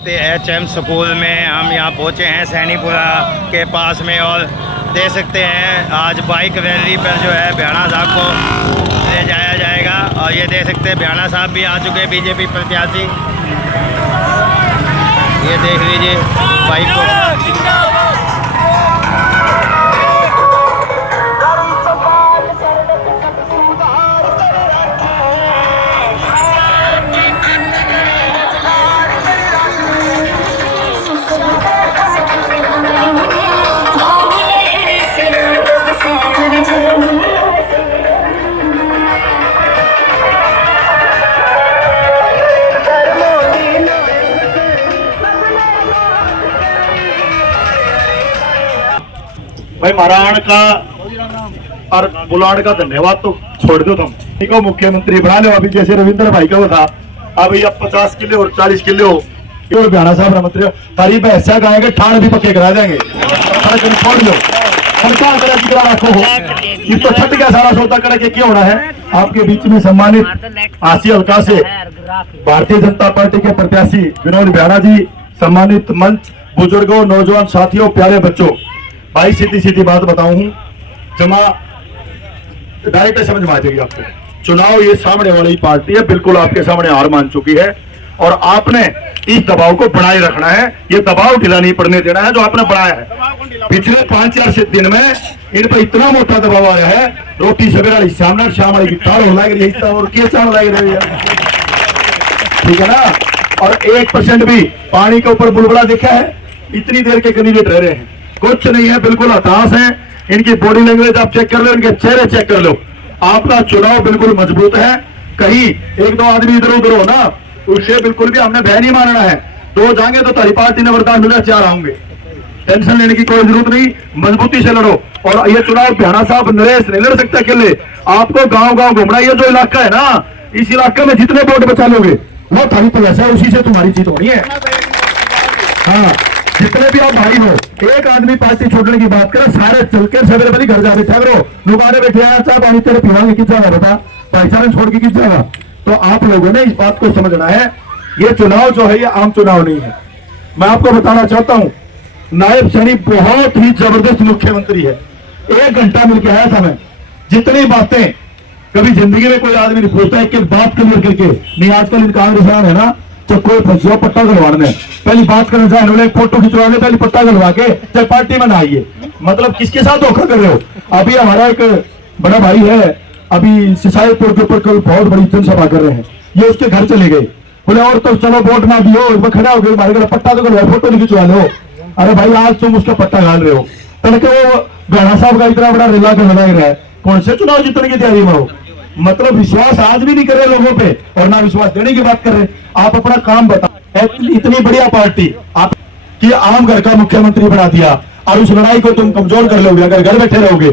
HM school में हम यहाँ पहुँचे हैं सैनीपुरा के पास में, और देख सकते हैं आज बाइक रैली पर जो है भ्याणा साहब को ले जाया जाएगा। और ये देख सकते हैं भ्याणा साहब भी आ चुके हैं, बीजेपी प्रत्याशी। ये देख लीजिए बाइक को। भाई महाराण का और बुलान का धन्यवाद तो छोड़ दो तुम, ठीक हो, मुख्यमंत्री बना लो। अभी जैसे रविंद्र भाई का वो था, अभी अब 50 किले और 40 किले हो, ये भ्याणा साहब मंत्री तारीफ ऐसा गाएंगे, ठाण भी पक्के करा देंगे। छोड़ लो, हम क्या रखो हो, इस तो छट गया सारा सौदा करके क्या होना है। आपके बीच में सम्मानित आसी हल्का से भारतीय जनता पार्टी के प्रत्याशी विनोद भ्याणा जी, सम्मानित मंच, बुजुर्गों, नौजवान साथियों, प्यारे बच्चों, भाई सीधी सीधी बात बताऊं हूं, जमा डायरेक्ट समझ में आ जाएगी आपको। चुनाव ये सामने वाली पार्टी है, बिल्कुल आपके सामने हार मान चुकी है, और आपने इस दबाव को बनाए रखना है। ये दबाव ढीला नहीं पड़ने देना है जो आपने बनाया है। पिछले 5-4 दिन में इन पर इतना मोटा दबाव आया है, रोटी सवेरा वाली सामने शाम वाली गिटार हो लग रही है, और क्या चाण लग रही है, ठीक है ना। और 1% भी पानी के ऊपर बुलबुला देखा है, इतनी देर के कैंडिडेट रह रहे हैं, कुछ नहीं है, बिल्कुल हताश है। इनकी बॉडी लैंग्वेज आप चेक कर लो, इनके चेहरे चेक कर लो। आपका चुनाव बिल्कुल मजबूत है। कहीं 1-2 आदमी इधर उधर हो ना, उससे बिल्कुल भी हमने भय नहीं मानना है। 2 जाएंगे तो तारी पार्टी ने बर्दाश्त हो जाए, 4 आऊंगे, टेंशन लेने की कोई जरूरत नहीं, मजबूती से लड़ो। और ये चुनाव भ्याणा साहब नरेश नहीं लड़ सकता अकेले, आपको गांव गांव घूमना। ये जो इलाका है ना, इस इलाके में जितने वोट बचा लोगे वो थारी प्रयास है, उसी से तुम्हारी जीत होनी है। हाँ, जितने भी आप भाई हो, एक आदमी पार्टी छोड़ने की बात करे, सारे चलकर सवेरे वाली घर जा बैठा करो, दुकाने बैठे चाह पानी तेरे पीवाएंगे, किस जाएगा बता, भाईचारा छोड़ के किस जाएगा। तो आप लोगों ने इस बात को समझना है, ये चुनाव जो है ये आम चुनाव नहीं है। मैं आपको बताना चाहता हूं, नायब सैनी बहुत ही जबरदस्त मुख्यमंत्री है। 1 घंटा मिलकर आया था मैं, जितनी बातें कभी जिंदगी में कोई आदमी नहीं पूछता है कि बात क्लियर करके नहीं। आजकल इन कांग्रेस है ना, तो कोई फंसो पट्टा गलवाने, पहली बात करना चाहे बोले फोटो खिंचवा ले, पहले पट्टा गलवा के चाहे पार्टी में ना आइए। मतलब किसके साथ धोखा कर रहे हो। अभी हमारा एक बड़ा भाई है, अभी सिसाईपुर के ऊपर कल बहुत बड़ी जनसभा कर रहे हैं, ये उसके घर चले गए, बोले और तो चलो वोट ना दियो, खड़ा हो गए, हमारे घर पट्टा तो गलवा, फोटो नहीं खिंचवा लो। अरे भाई आज तुम उसका पट्टा गाल रहे हो, पहले वो भ्याणा साहब का इतना बड़ा रेला कर लगा रहा है, कौन से चुनाव जीतने की तैयारी में हो। मतलब विश्वास आज भी नहीं कर रहे लोगों पे, और ना विश्वास देने की बात कर रहे। आप अपना काम बताओ, इतनी बढ़िया पार्टी आपकी आम घर का मुख्यमंत्री बना दिया, और उस लड़ाई को तुम कमजोर कर लोगे अगर घर बैठे रहोगे।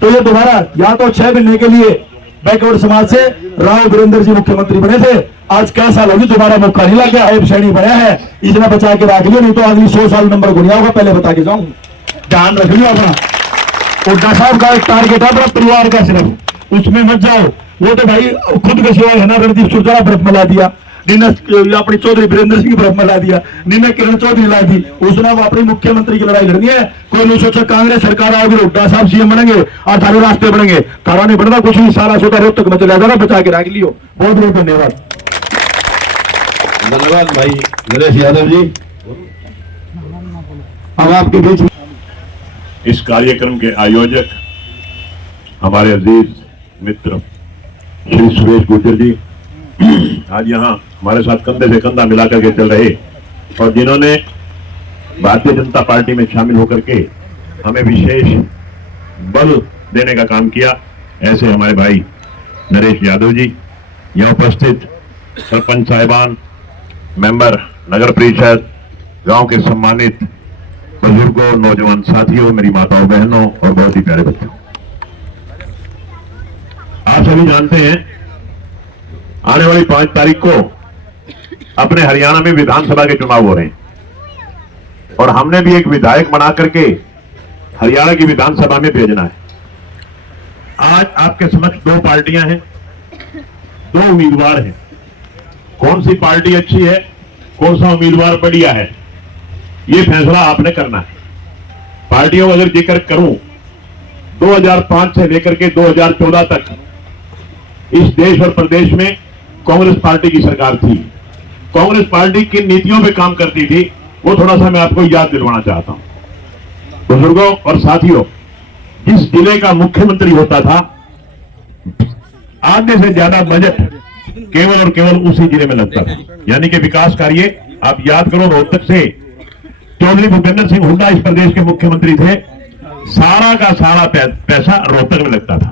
तो ये दोबारा या तो 6 महीने के लिए बैकवर्ड समाज से राव वीरेंद्र जी मुख्यमंत्री बने थे, आज क्या साल होगी, दोबारा मौका नहीं लग गया, नायब सैनी बना है, इतना बचा के रख लियो, नहीं तो आदमी 100 साल नंबर गुनिया होगा, पहले बता के जाऊं, ध्यान रख लियो अपना। हुड्डा साहब का एक टारगेट है अपना परिवार का, सिर्फ उसमें मत जाओ। वो तो भाई खुद के सिवाय है ना, रणदीप सुरजला बर्फ मिला दिया, अपनी चौधरी वीरेंद्र सिंह बर्फ मिला दिया, निन्ने किरण चौधरी ला दी, उसने वो अपनी मुख्यमंत्री की लड़ाई लड़नी है। कोई नहीं सोचा कांग्रेस सरकार आओगी, हुड्डा साहब सीएम बनेंगे और सारे रास्ते बनेंगे, तारा नहीं बढ़ना कुछ नहीं, सारा सोता रोहतक में चला जाना, बचा के रख लियो। बहुत बहुत धन्यवाद। धन्यवाद भाई नरेश यादव जी। अब आपके बीच इस कार्यक्रम के आयोजक हमारे अजीज मित्र श्री सुरेश गुर्जर जी आज यहाँ हमारे साथ कंधे से कंधा मिलाकर के चल रहे, और जिन्होंने भारतीय जनता पार्टी में शामिल होकर के हमें विशेष बल देने का काम किया, ऐसे हमारे भाई नरेश यादव जी, यहाँ उपस्थित सरपंच साहिबान, मेंबर नगर परिषद, गांव के सम्मानित बुजुर्गों, नौजवान साथियों, मेरी माताओं बहनों और बहुत ही प्यारे बच्चों, आप सभी जानते हैं आने वाली 5 तारीख को अपने हरियाणा में विधानसभा के चुनाव हो रहे हैं, और हमने भी एक विधायक बना करके हरियाणा की विधानसभा में भेजना है। आज आपके समक्ष 2 पार्टियां हैं, 2 उम्मीदवार हैं। कौन सी पार्टी अच्छी है, कौन सा उम्मीदवार बढ़िया है, ये फैसला आपने करना है। पार्टियों का अगर जिक्र करूं, 2005 से लेकर के 2014 तक इस देश और प्रदेश में कांग्रेस पार्टी की सरकार थी। कांग्रेस पार्टी किन नीतियों पे काम करती थी वो थोड़ा सा मैं आपको याद दिलवाना चाहता हूं। बुजुर्गों और साथियों, जिस जिले का मुख्यमंत्री होता था, आधे से ज्यादा बजट केवल और केवल उसी जिले में लगता था। यानी कि विकास कार्य, आप याद करो, रोहतक से चौधरी भूपेंद्र सिंह हुड्डा इस प्रदेश के मुख्यमंत्री थे, सारा का सारा पैसा रोहतक में लगता था।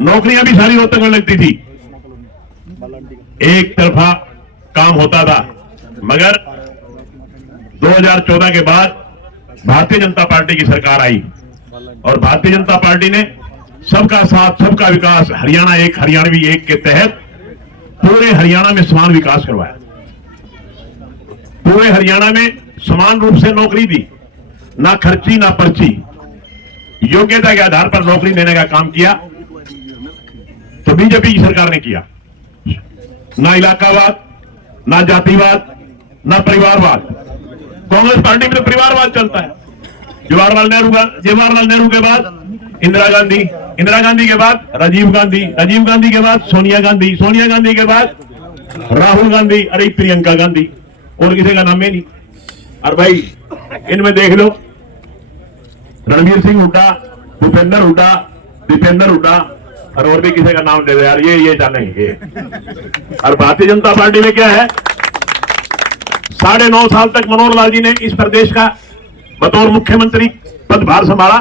नौकरियां भी सारी रोहतक में लगती थी। एक तरफा काम होता था। मगर 2014 के बाद भारतीय जनता पार्टी की सरकार आई और भारतीय जनता पार्टी ने सबका साथ सबका विकास, हरियाणा एक हरियाणवी एक के तहत पूरे हरियाणा में समान विकास करवाया। पूरे हरियाणा में समान रूप से नौकरी दी, ना खर्ची ना पर्ची, योग्यता के आधार पर नौकरी देने का काम किया। तो बीजेपी की सरकार ने किया। ना इलाकावाद, ना जातिवाद, ना परिवारवाद। कांग्रेस पार्टी में तो परिवारवाद चलता है। जवाहरलाल नेहरू के बाद इंदिरा गांधी के बाद राजीव गांधी के बाद सोनिया गांधी के बाद राहुल गांधी, अरे प्रियंका गांधी, और किसी का नाम ही नहीं। और भाई इनमें देख लो, रणवीर सिंह हुड्डा, भूपेंद्र हुड्डा, दीपेंद्र हुड्डा, और भी किसी का नाम दे दो यार, ये जानेंगे। और भारतीय जनता पार्टी में क्या है, 9.5 साल तक मनोहर लाल जी ने इस प्रदेश का बतौर मुख्यमंत्री पदभार संभाला।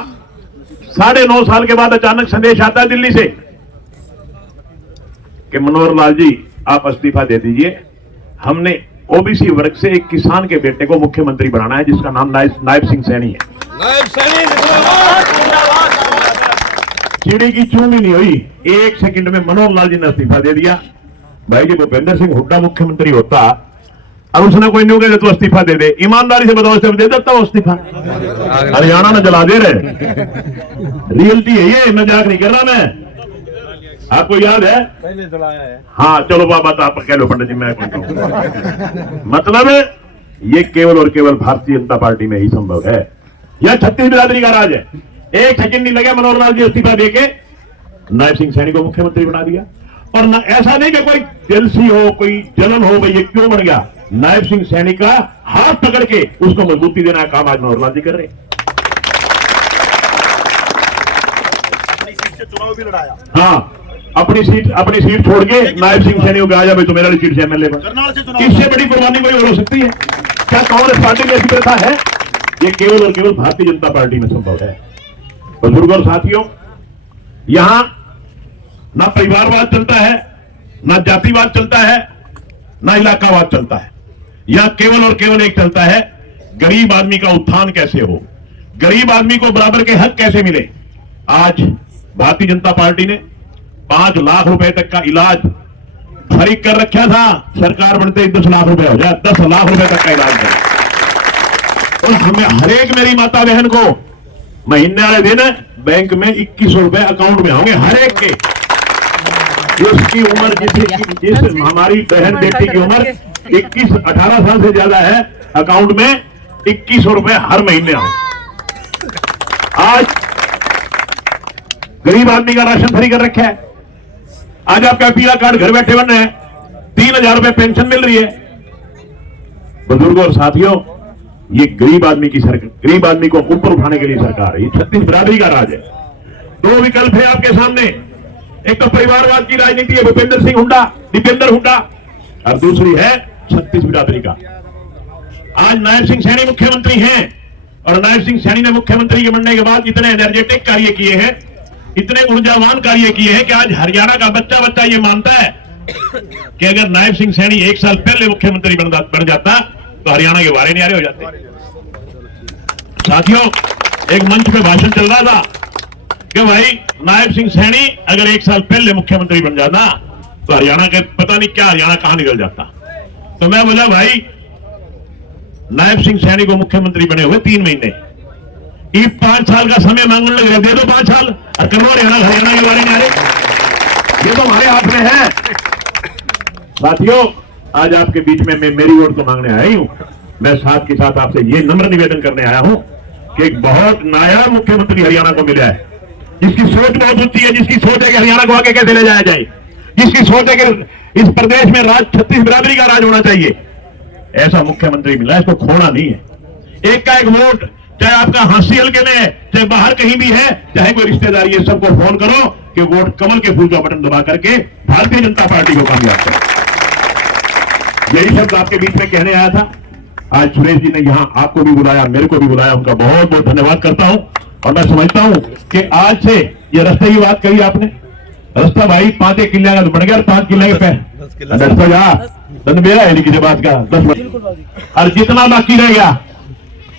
9.5 साल के बाद अचानक संदेश आता है दिल्ली से कि मनोहर लाल जी आप इस्तीफा दे दीजिए, हमने ओबीसी वर्ग से एक किसान के बेटे को मुख्यमंत्री बनाना है जिसका नाम नायब सिंह सैनी है। चिड़ी की चूं भी नहीं हुई, 1 सेकंड में मनोहर लाल जी ने इस्तीफा दे दिया। भाई जी भूपेंद्र सिंह हुड्डा मुख्यमंत्री होता और उसने कोई नहीं कहा तो इस्तीफा दे दे, ईमानदारी से बताओ, दे देता वो इस्तीफा। हरियाणा में जला दे रहे, रियलिटी है ये, मजाक नहीं कर रहा मैं। आपको याद है? पहले जलाया है। हाँ चलो बाबा, तो आप कह लो पंडित जी, मैं मतलब ये केवल और केवल भारतीय जनता पार्टी में ही संभव है। यह 36 बिरादरी का राज है। 1 सेकंड नहीं लगा मनोहर लाल जी इस्तीफा देके नायब सिंह सैनी को मुख्यमंत्री बना दिया। और ना ऐसा नहीं कि कोई जेलसी हो, कोई जलन हो, भाई ये क्यों बन गया। नायब सिंह सैनी का हाथ पकड़ के उसको मजबूती देना काम आज मनोहर लाल जी कर रहे। चुनाव भी लड़ाया। हाँ, अपनी सीट छोड़ के नायब सिंह सैनी को कहा जाए तो मेरा सीट से एमएलए बन। इससे बड़ी कुर्बानी कोई हो सकती है क्या? कांग्रेस पार्टी में ऐसी प्रथा है? ये केवल और केवल भारतीय जनता पार्टी में संभव है। बुजुर्गों और साथियों, यहां ना परिवारवाद चलता है, ना जातिवाद चलता है, ना इलाकावाद चलता है। यह केवल और केवल एक चलता है, गरीब आदमी का उत्थान कैसे हो, गरीब आदमी को बराबर के हक कैसे मिले। आज भारतीय जनता पार्टी ने 5 लाख रुपए तक का इलाज खरीद कर रखा था, सरकार बनते ही 10 लाख रुपए हो जाए, 10 लाख रुपए तक का इलाज करें। और हमें हरेक मेरी माता बहन को महीने वाले दिन बैंक में 2100 रुपए अकाउंट में होंगे हर एक के। जिसकी उम्र जिस हमारी बहन बेटी की उम्र 18 साल से ज्यादा है, अकाउंट में 2100 रुपए हर महीने आओ। आज गरीब आदमी का राशन फ्री कर रखा है। आज आपका पीला कार्ड घर बैठे बन रहे हैं, 3000 रुपए पेंशन मिल रही है। बुजुर्गों और साथियों, ये गरीब आदमी की सरकार, गरीब आदमी को ऊपर उठाने के लिए सरकार है। ये 36 बिरादरी का राज है। 2 विकल्प है आपके सामने, एक तो परिवारवाद की राजनीति है, भूपेंद्र सिंह हुड्डा, दीपेंद्र हुड्डा, और दूसरी है 36 बिरादरी का। आज नायब सिंह सैनी मुख्यमंत्री हैं और नायब सिंह सैनी ने मुख्यमंत्री के बनने के बाद इतने एनर्जेटिक कार्य किए हैं, इतने ऊर्जावान कार्य किए हैं कि आज हरियाणा का बच्चा ये मानता है कि अगर नायब सिंह सैनी 1 साल पहले मुख्यमंत्री बन जाता तो हरियाणा के वारे न्यारे हो जाते। साथियों, एक मंच पे भाषण चल रहा था कि भाई नायब सिंह सैनी अगर 1 साल पहले मुख्यमंत्री बन जाता तो हरियाणा के पता नहीं क्या, हरियाणा कहां निकल जाता। तो मैं बोला भाई नायब सिंह सैनी को मुख्यमंत्री बने हुए 3 महीने, 5 साल का समय मांगने लगे, दे दो 5 साल और करो हरियाणा के बारे में। ये तो हमारे हाथ में है। साथियों, आज आपके बीच में मैं मेरी वोट तो मांगने आया ही हूं। मैं साथ के साथ आपसे ये नम्र निवेदन करने आया हूं कि एक बहुत नायाब मुख्यमंत्री हरियाणा को मिला है, जिसकी सोच बहुत ऊंची है, जिसकी सोच है कि हरियाणा को आगे कैसे ले जाया जाए, जिसकी सोच है कि इस प्रदेश में राज 36 बराबरी का राज होना चाहिए। ऐसा मुख्यमंत्री मिला है, इसको खोना नहीं है। एक का एक वोट, चाहे आपका हांसी हल्के में है, चाहे बाहर कहीं भी है, चाहे कोई रिश्तेदारी है, सबको फोन करो कि वोट कमल के फूल का बटन दबा करके भारतीय जनता पार्टी को कामयाब करो। यही शब्द आपके बीच में कहने आया था। आज सुरेश जी ने यहाँ आपको भी बुलाया, मेरे को भी बुलाया, उनका बहुत बहुत धन्यवाद करता हूं। और मैं समझता हूं कि आज से ये रास्ते की बात कही आपने, रास्ता भाई 5 किले का तो बन गया, 5 किले के पे मेरा है नहीं किसी बात का 10 और जितना बाकी रह गया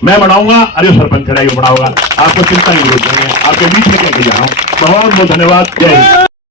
मैं बढ़ाऊंगा। अरे सरपंच खड़ा ही बढ़ाऊंगा, आपको चिंता की जरूरत नहीं है। आपके बीच में कहते जा रहा हूं। बहुत बहुत धन्यवाद। जय हिंद।